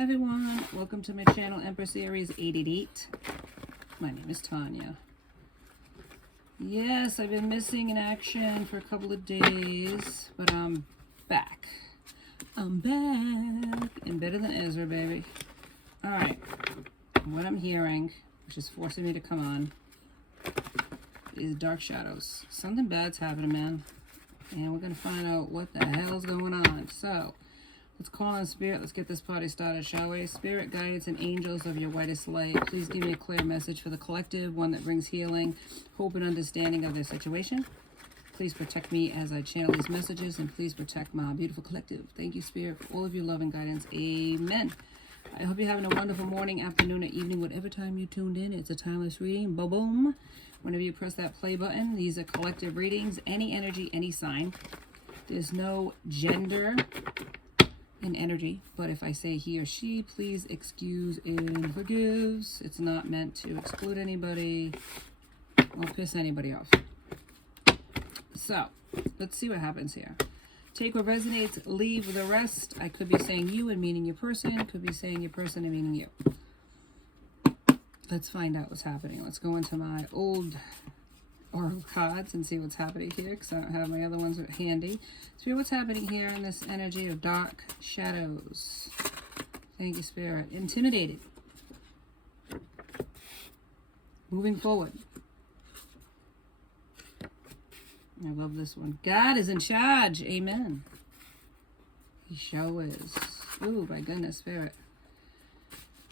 Hi everyone, welcome to my channel, Empress Aries 888. My name is Tanya. Yes, I've been missing in action for a couple of days, but I'm back. I'm back and better than Ezra, baby. Alright, what I'm hearing, which is forcing me to come on, is dark shadows. Something bad's happening, man. And we're going to find out what the hell's going on. So, let's call on Spirit. Let's get this party started, shall we? Spirit, guidance, and angels of your whitest light, please give me a clear message for the collective, one that brings healing, hope, and understanding of their situation. Please protect me as I channel these messages, and please protect my beautiful collective. Thank you, Spirit, for all of your love and guidance. Amen. I hope you're having a wonderful morning, afternoon, or evening, whatever time you tuned in. It's a timeless reading. Boom. Whenever you press that play button, these are collective readings. Any energy, any sign. There's no gender in energy, but if I say he or she, please excuse and forgives. It's not meant to exclude anybody or piss anybody off. So, let's see what happens here. Take what resonates, leave the rest. I could be saying you and meaning your person. Could be saying your person and meaning you. Let's find out what's happening. Let's go into my old oracle cards and see what's happening here, because I don't have my other ones handy. Spirit, what's happening here in this energy of dark shadows? Thank you, Spirit. Intimidated. Moving forward. I love this one. God is in charge. Amen. He sure is. Ooh, my goodness, Spirit.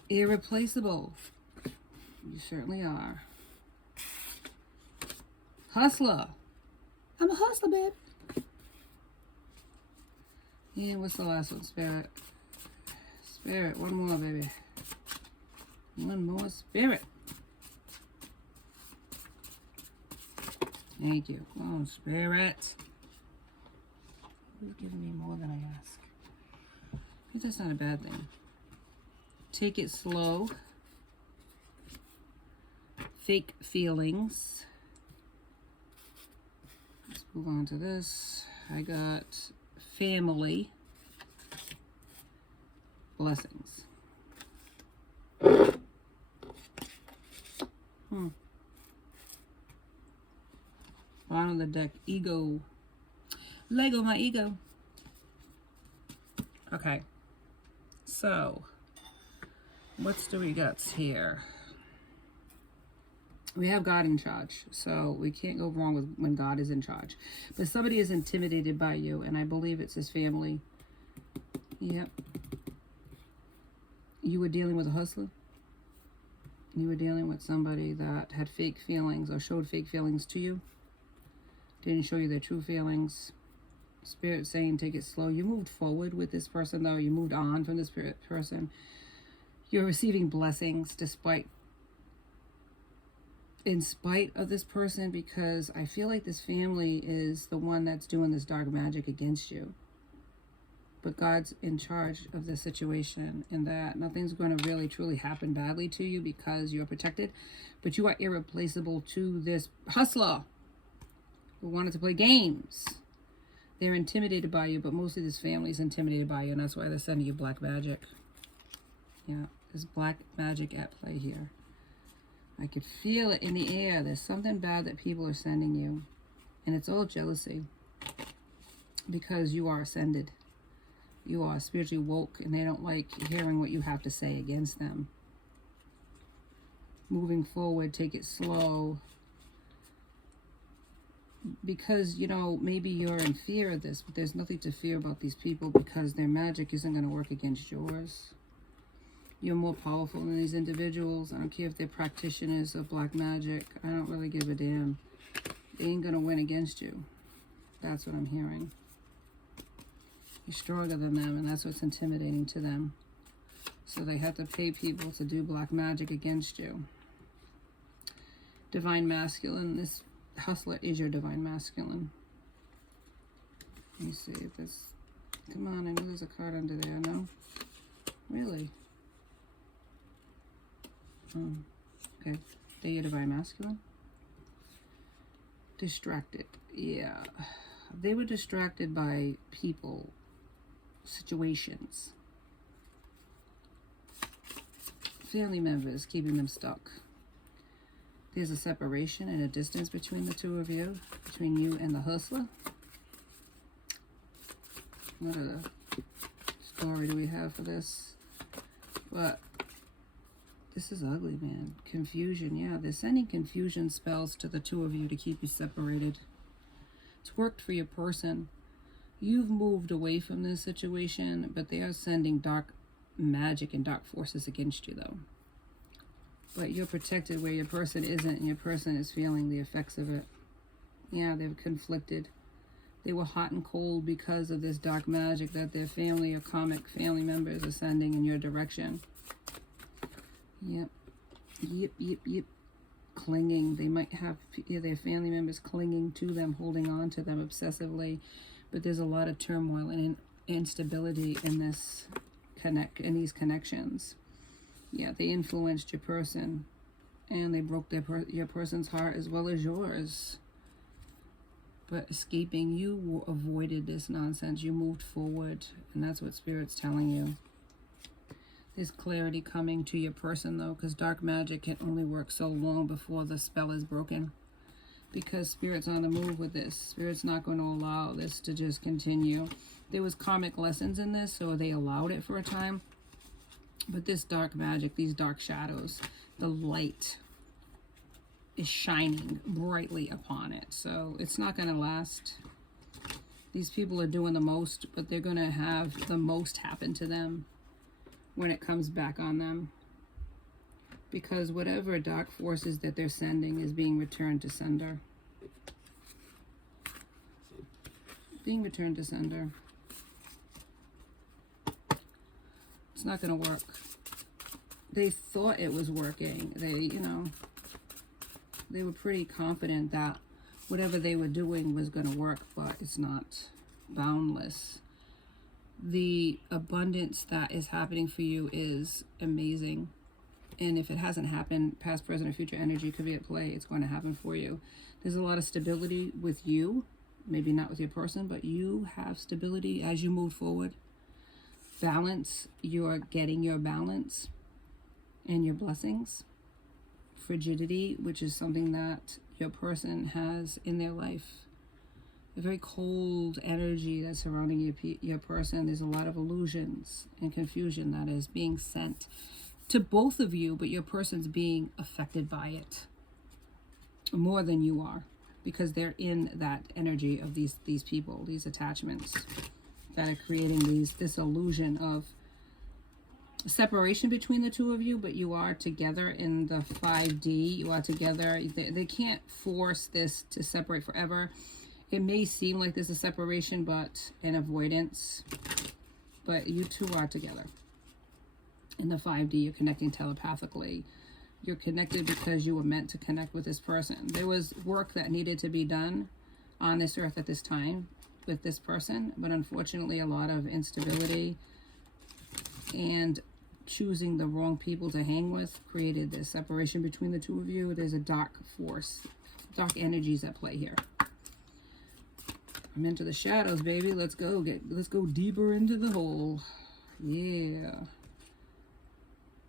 Irreplaceable. You certainly are. Hustler. I'm a hustler, babe. And what's the last one, Spirit? Spirit, one more, baby. One more, Spirit. Thank you. Oh, Spirit. You're giving me more than I ask. But that's not a bad thing. Take it slow. Fake feelings. Let's move on to this. I got family. Blessings. Bottom of the deck, ego. Lego my ego. Okay. So, what's do we got here? We have God in charge, so we can't go wrong with when God is in charge. But somebody is intimidated by you, and I believe it's his family. Yep. You were dealing with a hustler. You were dealing with somebody that had fake feelings or showed fake feelings to you. Didn't show you their true feelings. Spirit saying take it slow. You moved forward with this person, though. You moved on from this person. You're receiving blessings in spite of this person, because I feel like this family is the one that's doing this dark magic against you. But God's in charge of the situation, and that nothing's going to really truly happen badly to you because you're protected. But you are irreplaceable to this hustler who wanted to play games. They're intimidated by you, but mostly this family is intimidated by you, and that's why they're sending you black magic. Yeah, there's black magic at play here. I could feel it in the air. There's something bad that people are sending you. And it's all jealousy. Because you are ascended. You are spiritually woke, and they don't like hearing what you have to say against them. Moving forward, take it slow. Because, you know, maybe you're in fear of this, but there's nothing to fear about these people, because their magic isn't going to work against yours. You're more powerful than these individuals. I don't care if they're practitioners of black magic. I don't really give a damn. They ain't going to win against you. That's what I'm hearing. You're stronger than them, and that's what's intimidating to them. So they have to pay people to do black magic against you. Divine masculine. This hustler is your divine masculine. Let me see if this... Come on, I know there's a card under there, no? Really? Okay. They're your divine masculine. Distracted. Yeah. They were distracted by people, situations. family members, keeping them stuck. There's a separation and a distance between the two of you, between you and the hustler. What other story do we have for this? But this is ugly, man. Confusion, yeah. They're sending confusion spells to the two of you to keep you separated. It's worked for your person. You've moved away from this situation, but they are sending dark magic and dark forces against you, though. But you're protected where your person isn't, and your person is feeling the effects of it. Yeah, they've conflicted. They were hot and cold because of this dark magic that their family or comic family members are sending in your direction. Yep. Yep. Clinging. They might have their family members clinging to them, holding on to them obsessively. But there's a lot of turmoil and instability in these connections. Yeah, they influenced your person, and they broke your person's heart as well as yours. But escaping, you avoided this nonsense. You moved forward, and that's what Spirit's telling you. There's clarity coming to your person, though, because dark magic can only work so long before the spell is broken. Because Spirit's on the move with this. Spirit's not going to allow this to just continue. There was karmic lessons in this, so they allowed it for a time. But this dark magic, these dark shadows, the light is shining brightly upon it. So it's not going to last. These people are doing the most, but they're going to have the most happen to them when it comes back on them. Because whatever dark forces that they're sending is being returned to sender. Being returned to sender. It's not going to work. They thought it was working. They were pretty confident that whatever they were doing was going to work, but it's not. Boundless. The abundance that is happening for you is amazing. And if it hasn't happened, past, present, or future energy could be at play. It's going to happen for you. There's a lot of stability with you. Maybe not with your person, but you have stability as you move forward. Balance. You're getting your balance and your blessings. Frigidity, which is something that your person has in their life. A very cold energy that's surrounding your person. There's a lot of illusions and confusion that is being sent to both of you, but your person's being affected by it more than you are, because they're in that energy of these people, these attachments that are creating this illusion of separation between the two of you, but you are together in the 5D. You are together. They can't force this to separate forever. It may seem like there's a separation, but an avoidance. But you two are together. In the 5D, you're connecting telepathically. You're connected because you were meant to connect with this person. There was work that needed to be done on this earth at this time with this person, but unfortunately a lot of instability and choosing the wrong people to hang with created this separation between the two of you. There's a dark force, dark energies at play here. I'm into the shadows, baby. Let's go deeper into the hole. Yeah.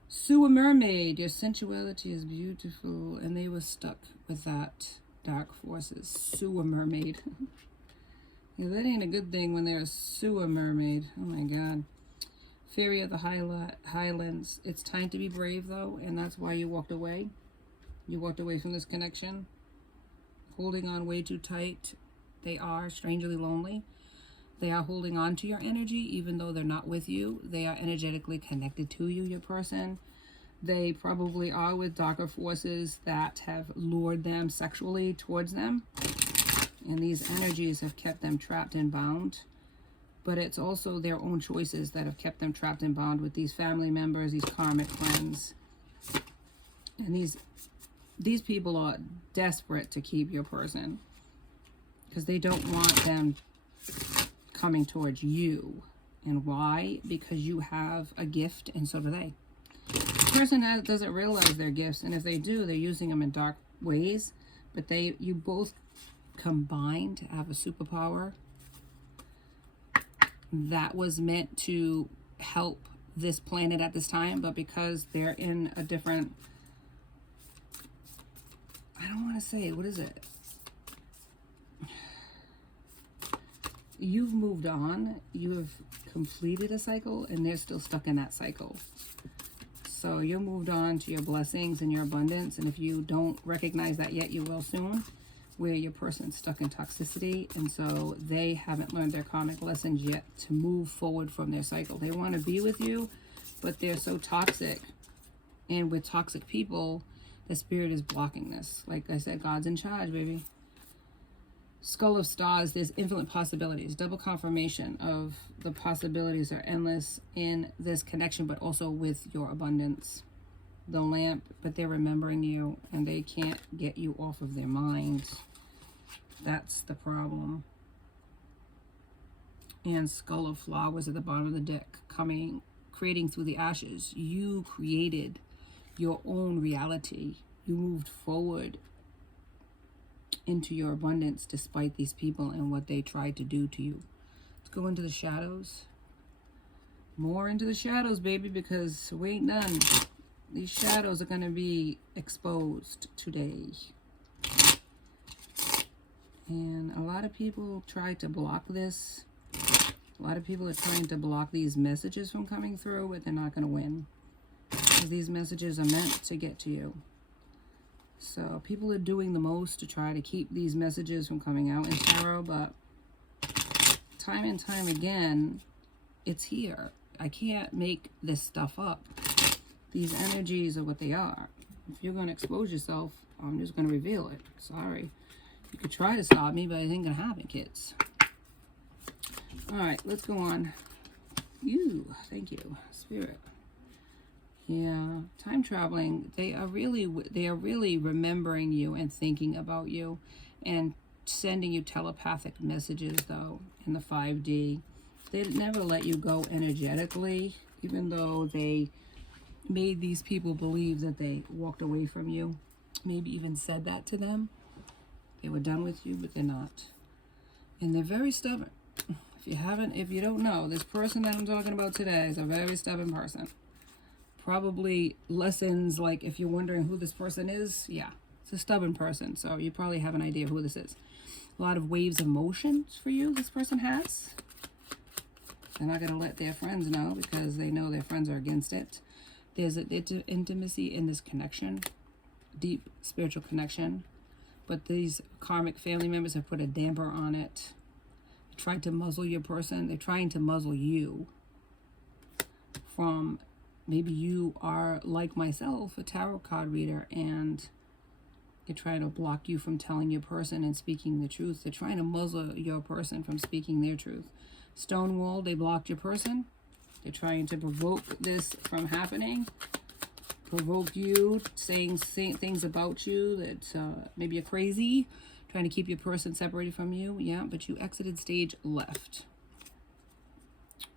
Sewer mermaid, your sensuality is beautiful, and they were stuck with that dark forces. Sewer mermaid. Yeah, that ain't a good thing when they're a sewer mermaid. Oh my god. Fairy of the Highlands. It's time to be brave, though, and that's why you walked away. You walked away from this connection. Holding on way too tight. They are strangely lonely. They are holding on to your energy, even though they're not with you. They are energetically connected to you, your person. They probably are with darker forces that have lured them sexually towards them. And these energies have kept them trapped and bound. But it's also their own choices that have kept them trapped and bound with these family members, these karmic friends. And these people are desperate to keep your person, because they don't want them coming towards you. And why? Because you have a gift, and so do they. The person doesn't realize their gifts, and if they do, they're using them in dark ways. But you both combined have a superpower that was meant to help this planet at this time, but because they're in a different, I don't want to say, what is it? You've moved on, you have completed a cycle, and they're still stuck in that cycle. So you're moved on to your blessings and your abundance, and if you don't recognize that yet, you will soon, where your person's stuck in toxicity, and so they haven't learned their karmic lessons yet to move forward from their cycle. They want to be with you, but they're so toxic, and with toxic people, the spirit is blocking this. Like I said, God's in charge, baby. Skull of Stars, there's infinite possibilities. Double confirmation of the possibilities are endless in this connection, but also with your abundance. The Lamp, but they're remembering you, and they can't get you off of their mind. That's the problem. And Skull of Flowers at the bottom of the deck, creating through the ashes. You created your own reality. You moved forward into your abundance despite these people and what they tried to do to you. Let's go into the shadows. More into the shadows, baby, because we ain't done. These shadows are going to be exposed today. And a lot of people try to block this. A lot of people are trying to block these messages from coming through, but they're not going to win. Because these messages are meant to get to you. So people are doing the most to try to keep these messages from coming out in tarot, but time and time again, it's here. I can't make this stuff up. These energies are what they are. If you're going to expose yourself, I'm just going to reveal it. Sorry. You could try to stop me, but it ain't going to happen, kids. All right, let's go on. Thank you, Spirit. Yeah, time traveling. They are really remembering you and thinking about you and sending you telepathic messages, though, in the 5D. They never let you go energetically, even though they made these people believe that they walked away from you. Maybe even said that to them. They were done with you, but they're not. And they're very stubborn. If you don't know, this person that I'm talking about today is a very stubborn person. Probably lessons, like if you're wondering who this person is, yeah, it's a stubborn person. So you probably have an idea who this is. A lot of waves of emotions for you this person has. They're not going to let their friends know because they know their friends are against it. There's an intimacy in this connection, deep spiritual connection. But these karmic family members have put a damper on it. They tried to muzzle your person. They're trying to muzzle you from, maybe you are like myself, a tarot card reader, and they're trying to block you from telling your person and speaking the truth. They're trying to muzzle your person from speaking their truth. Stonewall, they blocked your person. They're trying to provoke this from happening. Provoke you, saying things about you that maybe you're crazy. Trying to keep your person separated from you. Yeah, but you exited stage left.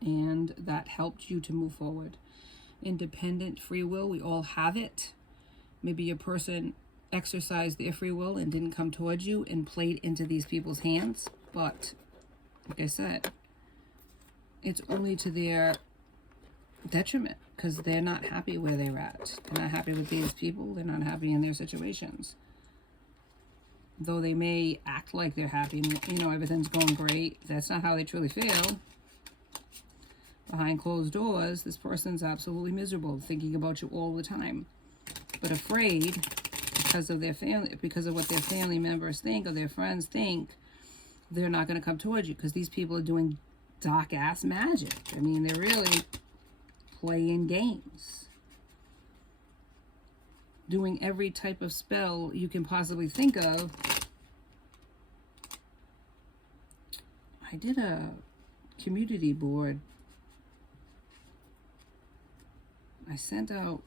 And that helped you to move forward. Independent free will, we all have it. Maybe your person exercised their free will and didn't come towards you and played into these people's hands. But, like I said, it's only to their detriment because they're not happy where they're at. They're not happy with these people. They're not happy in their situations. Though they may act like they're happy and, everything's going great, that's not how they truly feel. Behind closed doors, this person's absolutely miserable, thinking about you all the time. But afraid because of their family, because of what their family members think or their friends think, they're not going to come towards you because these people are doing dark-ass magic. I mean, they're really playing games. Doing every type of spell you can possibly think of. I did a community board. I sent out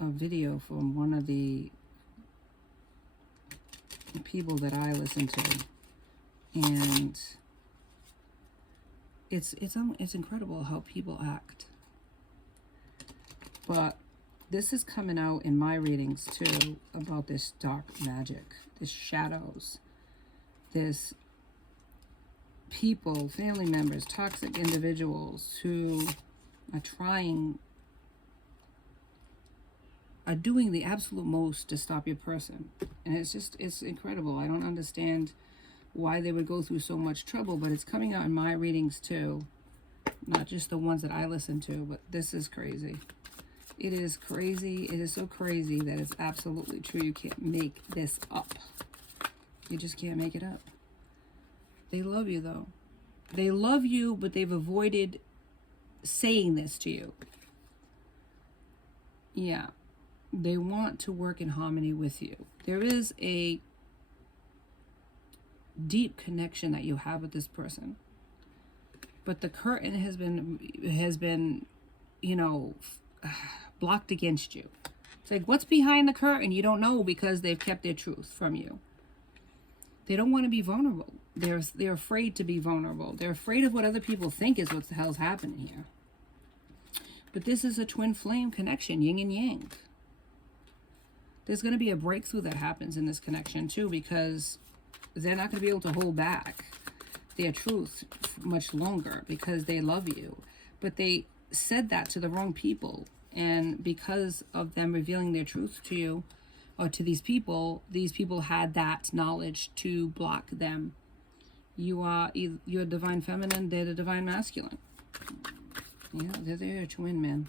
a video from one of the people that I listen to, and it's incredible how people act. But this is coming out in my readings too about this dark magic, this shadows, this people, family members, toxic individuals who are trying, are doing the absolute most to stop your person. And it's incredible. I don't understand why they would go through so much trouble, but it's coming out in my readings too. Not just the ones that I listen to, but this is crazy. It is crazy. It is so crazy that it's absolutely true. You can't make this up. You just can't make it up. They love you, though. They love you, but they've avoided saying this to you. Yeah. They want to work in harmony with you. There is a deep connection that you have with this person. But the curtain has been, you know, blocked against you. It's like, what's behind the curtain? You don't know, because they've kept their truth from you. They don't want to be vulnerable. They're afraid to be vulnerable. They're afraid of what other people think is what the hell's happening here. But this is a twin flame connection, yin and yang. There's going to be a breakthrough that happens in this connection too, because they're not going to be able to hold back their truth much longer because they love you. But they said that to the wrong people. And because of them revealing their truth to you, or to these people had that knowledge to block them. You're divine feminine, they're the divine masculine. Yeah, they're a twin, man.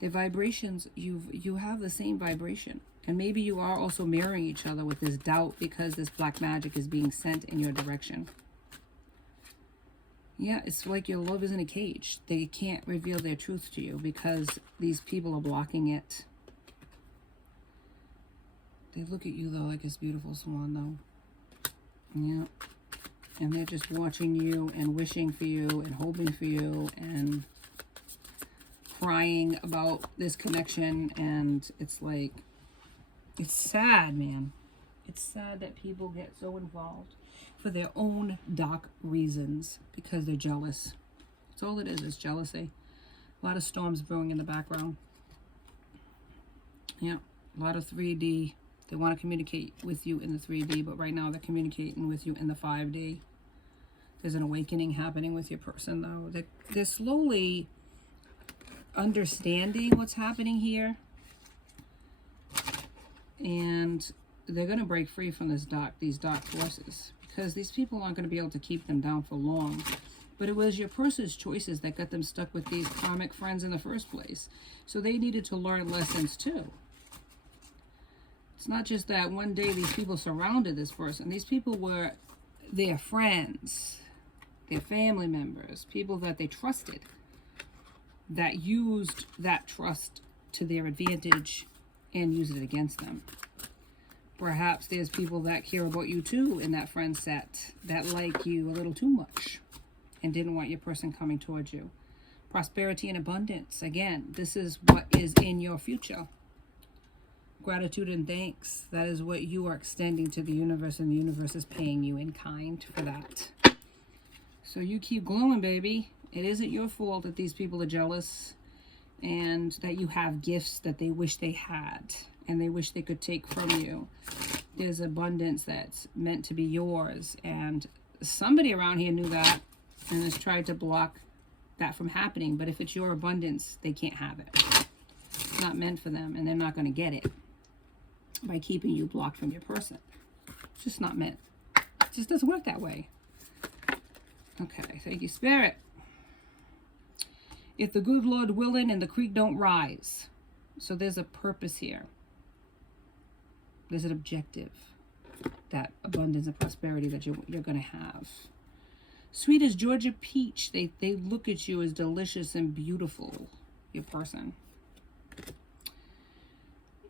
Their vibrations, you have the same vibration. And maybe you are also mirroring each other with this doubt, because this black magic is being sent in your direction. Yeah, it's like your love is in a cage. They can't reveal their truth to you because these people are blocking it. They look at you, though, like this beautiful swan, though. Yeah. And they're just watching you and wishing for you and hoping for you and crying about this connection. And it's like, it's sad, man. It's sad that people get so involved for their own dark reasons because they're jealous. That's all it is jealousy. A lot of storms brewing in the background. Yeah, a lot of 3D. They want to communicate with you in the 3D, but right now they're communicating with you in the 5D. There's an awakening happening with your person, though. They're slowly understanding what's happening here. And they're going to break free from these dark forces, because these people aren't going to be able to keep them down for long. But it was your person's choices that got them stuck with these karmic friends in the first place. So they needed to learn lessons too. It's not just that one day these people surrounded this person. These people were their friends, their family members, people that they trusted, that used that trust to their advantage and used it against them. Perhaps there's people that care about you too in that friend set, that like you a little too much and didn't want your person coming towards you. Prosperity and abundance. Again, this is what is in your future. Gratitude and thanks. That is what you are extending to the universe, and the universe is paying you in kind for that. So you keep glowing, baby. It isn't your fault that these people are jealous and that you have gifts that they wish they had and they wish they could take from you. There's abundance that's meant to be yours, and somebody around here knew that and has tried to block that from happening. But if it's your abundance, they can't have it. It's not meant for them, and they're not going to get it by keeping you blocked from your person. It's just not meant. It just doesn't work that way. Okay, thank you, Spirit. If the good Lord willing and the creek don't rise. So there's a purpose here. There's an objective. That abundance and prosperity that you're going to have. Sweet as Georgia peach. They look at you as delicious and beautiful, your person.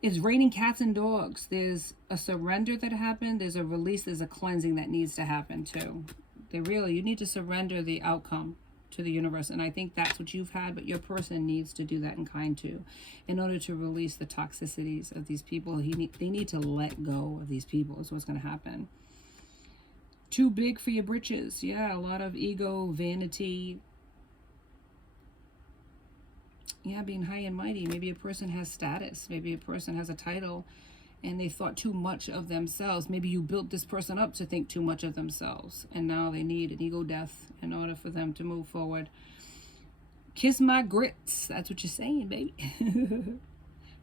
It's raining cats and dogs. There's a surrender that happened. There's a release. There's a cleansing that needs to happen too. You need to surrender the outcome to the universe. And I think that's what you've had, but your person needs to do that in kind too. In order to release the toxicities of these people, they need to let go of these people is what's going to happen. Too big for your britches. Yeah, a lot of ego, vanity. Yeah, being high and mighty. Maybe a person has status. Maybe a person has a title and they thought too much of themselves. Maybe you built this person up to think too much of themselves, and now they need an ego death in order for them to move forward. Kiss my grits. That's what you're saying, baby.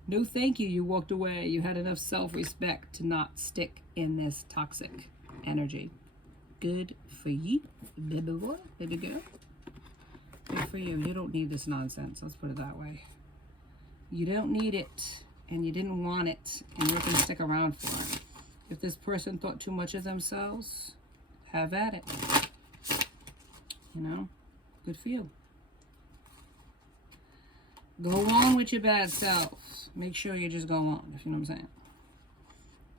No thank you. You walked away. You had enough self-respect to not stick in this toxic energy. Good for you, baby boy, baby girl. Good for you. You don't need this nonsense. Let's put it that way. You don't need it, and you didn't want it, and you're going to stick around for it. If this person thought too much of themselves, have at it. You know, good for you. Go on with your bad self. Make sure you just go on, if you know what I'm saying.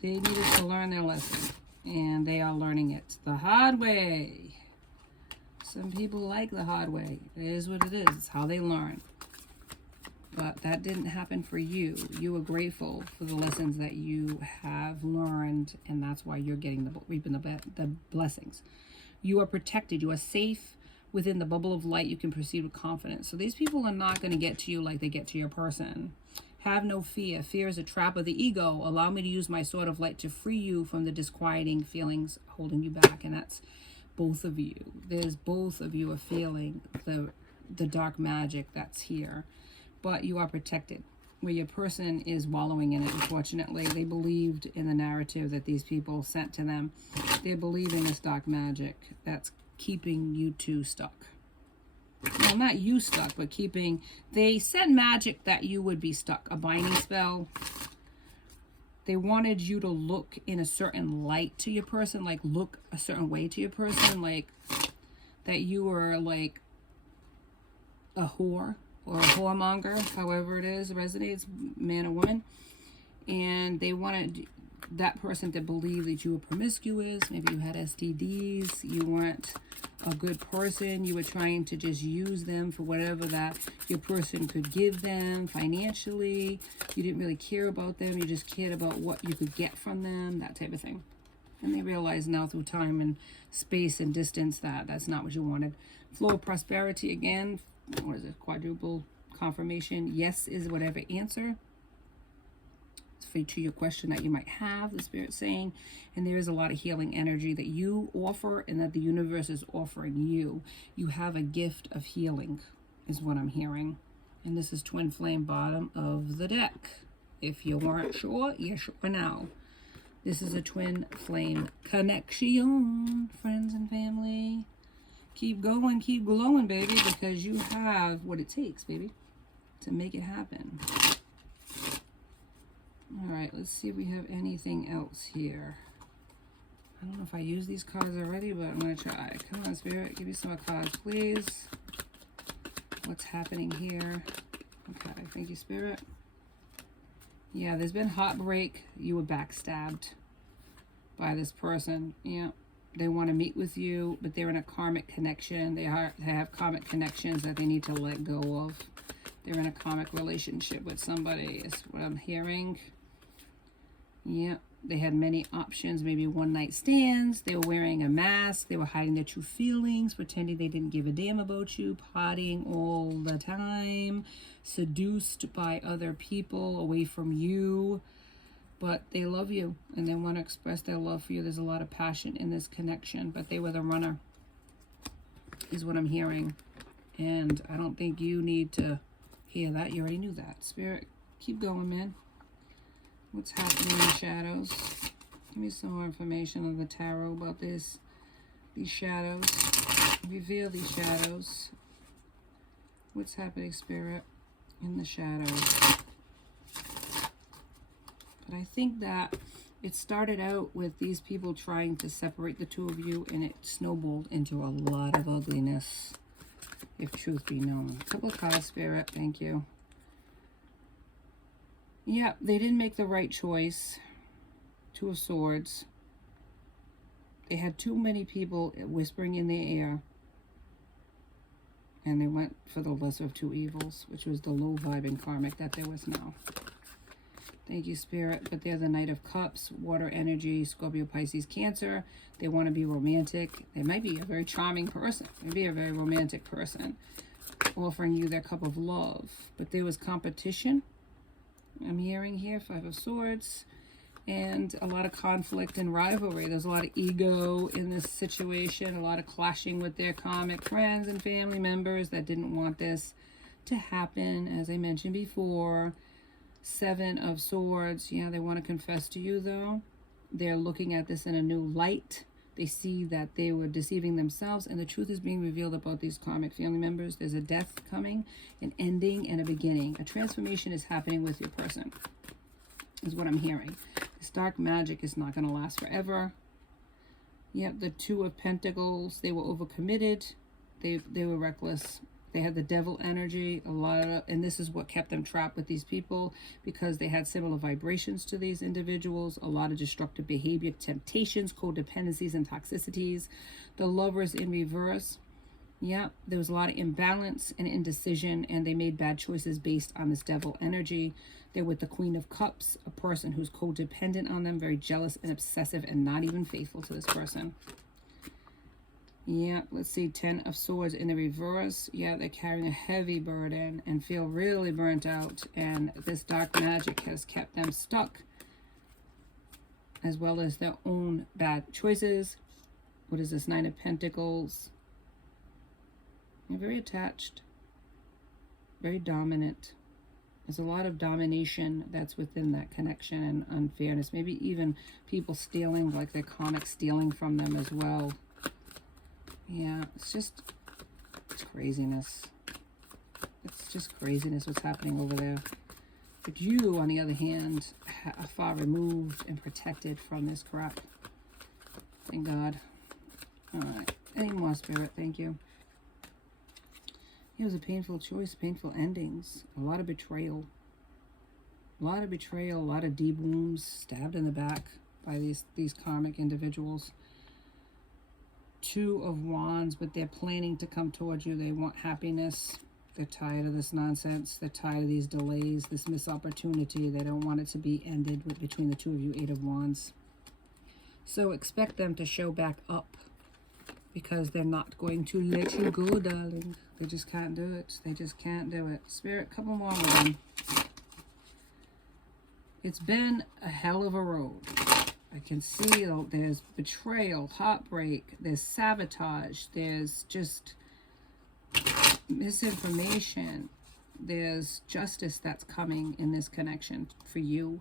They needed to learn their lesson, and they are learning it the hard way. Some people like the hard way. It is what it is. It's how they learn. But that didn't happen for you. You were grateful for the lessons that you have learned, and that's why you're getting reaping the blessings. You are protected. You are safe within the bubble of light. You can proceed with confidence. So these people are not going to get to you like they get to your person. Have no fear. Fear is a trap of the ego. Allow me to use my sword of light to free you from the disquieting feelings holding you back. And that's both of you. There's both of you are feeling the dark magic that's here. But you are protected. Where your person is wallowing in it, unfortunately. They believed in the narrative that these people sent to them. They're believing this dark magic that's keeping you two stuck. Well, not you stuck, but keeping... They said magic that you would be stuck. A binding spell. They wanted you to look in a certain light to your person. Like, look a certain way to your person. Like, that you were, like, a whore. Or a whoremonger, however it is, resonates, man or woman. And they wanted that person to believe that you were promiscuous. Maybe you had STDs. You weren't a good person. You were trying to just use them for whatever that your person could give them financially. You didn't really care about them. You just cared about what you could get from them, that type of thing. And they realize now through time and space and distance that that's not what you wanted. Flow of prosperity again. What is it? Quadruple confirmation. Yes is whatever answer to your question that you might have, the Spirit's saying. And there is a lot of healing energy that you offer and that the universe is offering you. You have a gift of healing is what I'm hearing. And this is twin flame bottom of the deck. If you weren't sure, you're sure now. This is a twin flame connection, friends and family. Keep going, keep glowing, baby, because you have what it takes, baby, to make it happen. All right, let's see if we have anything else here. I don't know if I used these cards already, but I'm going to try. Come on, Spirit, give me some more cards, please. What's happening here? Okay, thank you, Spirit. Yeah, there's been heartbreak. You were backstabbed by this person. Yeah. They want to meet with you, but they're in a karmic connection. They have karmic connections that they need to let go of. They're in a karmic relationship with somebody, is what I'm hearing. Yeah, they had many options, maybe one-night stands. They were wearing a mask. They were hiding their true feelings, pretending they didn't give a damn about you, partying all the time, seduced by other people away from you. But they love you, and they want to express their love for you. There's a lot of passion in this connection, but they were the runner, is what I'm hearing. And I don't think you need to hear that. You already knew that. Spirit, keep going, man. What's happening in the shadows? Give me some more information on the tarot about this. These shadows. Reveal these shadows. What's happening, Spirit, in the shadows? But I think that it started out with these people trying to separate the two of you, and it snowballed into a lot of ugliness, if truth be known. A couple of cards, Spirit. Thank you. Yeah, they didn't make the right choice. Two of Swords. They had too many people whispering in their ear, and they went for the lesser of two evils, which was the low vibing karmic that there was now. Thank you, Spirit. But they're the Knight of Cups, water energy, Scorpio, Pisces, Cancer. They want to be romantic. They might be a very charming person. Maybe a very romantic person offering you their cup of love. But there was competition. I'm hearing here, Five of Swords. and a lot of conflict and rivalry. There's a lot of ego in this situation, a lot of clashing with their karmic friends and family members that didn't want this to happen, as I mentioned before. 7 of Swords. Yeah, they want to confess to you, though. They're looking at this in a new light. They see that they were deceiving themselves, and the truth is being revealed about these karmic family members. There's a death coming, an ending, and a beginning. A transformation is happening with your person, is what I'm hearing. This dark magic is not going to last forever. Yep, the 2 of Pentacles. They were overcommitted. They were reckless. They had the devil energy, and this is what kept them trapped with these people, because they had similar vibrations to these individuals, a lot of destructive behavior, temptations, codependencies, and toxicities. The Lovers in reverse. Yeah, there was a lot of imbalance and indecision, and they made bad choices based on this devil energy. They're with the Queen of Cups, a person who's codependent on them, very jealous and obsessive, and not even faithful to this person. Yeah, let's see, 10 of Swords in the reverse. Yeah, they're carrying a heavy burden and feel really burnt out. And this dark magic has kept them stuck, as well as their own bad choices. What is this? 9 of Pentacles. They're very attached, very dominant. There's a lot of domination that's within that connection and unfairness. Maybe even people stealing, like their karmic stealing from them as well. Yeah, it's craziness. It's just craziness what's happening over there. But you, on the other hand, are far removed and protected from this crap. Thank God. All right. Any more, Spirit? Thank you. It was a painful choice, painful endings. A lot of betrayal. A lot of betrayal, a lot of deep wounds, stabbed in the back by these karmic individuals. 2 of Wands, but they're planning to come towards you. They want happiness. They're tired of this nonsense. They're tired of these delays, this missed opportunity. They don't want it to be ended between the 2 of you. 8 of Wands. So expect them to show back up, because they're not going to let you go, darling. They just can't do it. They just can't do it. Spirit, couple more with them. It's been a hell of a road. I can see there's betrayal, heartbreak, there's sabotage, there's just misinformation, there's justice that's coming in this connection for you.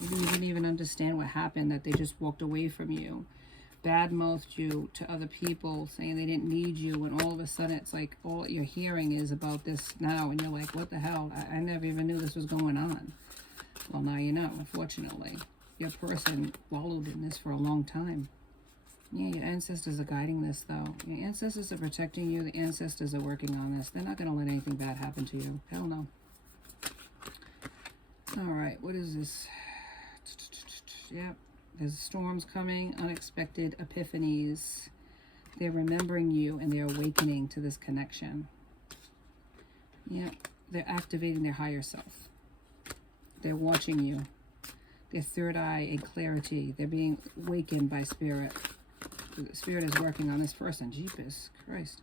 You didn't even understand what happened, that they just walked away from you, bad-mouthed you to other people, saying they didn't need you, and all of a sudden it's like all you're hearing is about this now, and you're like, what the hell? I never even knew this was going on. Well, now you know, unfortunately. Your person wallowed in this for a long time. Yeah, your ancestors are guiding this, though. Your ancestors are protecting you. The ancestors are working on this. They're not going to let anything bad happen to you. Hell no. All right, what is this? Yep, there's storms coming, unexpected epiphanies. They're remembering you, and they're awakening to this connection. Yep, they're activating their higher self. They're watching you. Their third eye and clarity. They're being awakened by Spirit. The Spirit is working on this person. Jeepers Christ.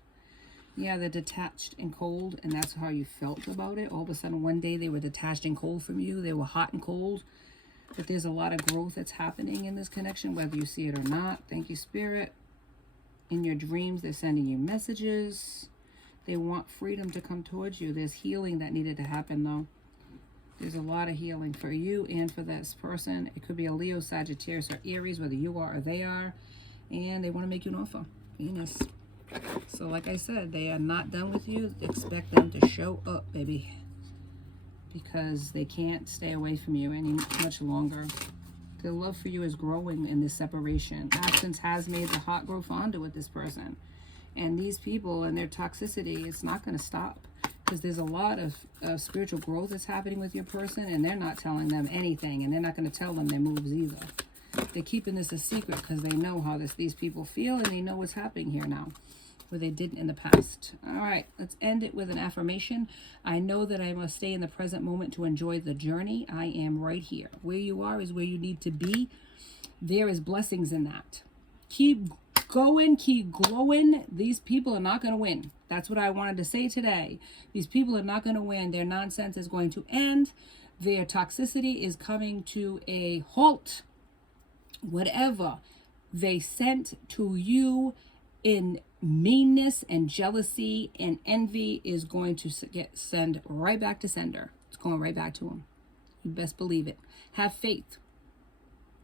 Yeah, they're detached and cold, and that's how you felt about it. All of a sudden, one day they were detached and cold from you. They were hot and cold. But there's a lot of growth that's happening in this connection, whether you see it or not. Thank you, Spirit. In your dreams, they're sending you messages. They want freedom to come towards you. There's healing that needed to happen, though. There's a lot of healing for you and for this person. It could be a Leo, Sagittarius, or Aries, whether you are or they are. And they want to make you an offer. Venus. So like I said, they are not done with you. Expect them to show up, baby. Because they can't stay away from you any much longer. Their love for you is growing in this separation. Absence has made the heart grow fonder with this person. And these people and their toxicity, it's not going to stop. Because there's a lot of spiritual growth that's happening with your person, and they're not telling them anything, and they're not going to tell them their moves either. They're keeping this a secret because they know how these people feel, and they know what's happening here now, where they didn't in the past. All right, let's end it with an affirmation. I know that I must stay in the present moment to enjoy the journey. I am right here. Where you are is where you need to be. There is blessings in that. Keep going, keep glowing. These people are not going to win. That's what I wanted to say today. These people are not going to win. Their nonsense is going to end. Their toxicity is coming to a halt. Whatever they sent to you in meanness and jealousy and envy is going to send right back to sender. It's going right back to them. You best believe it. Have faith.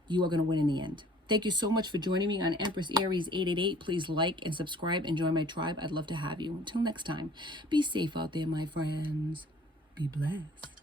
You are going to win in the end. Thank you so much for joining me on Empress Aries 888. Please like and subscribe and join my tribe. I'd love to have you. Until next time, be safe out there, my friends. Be blessed.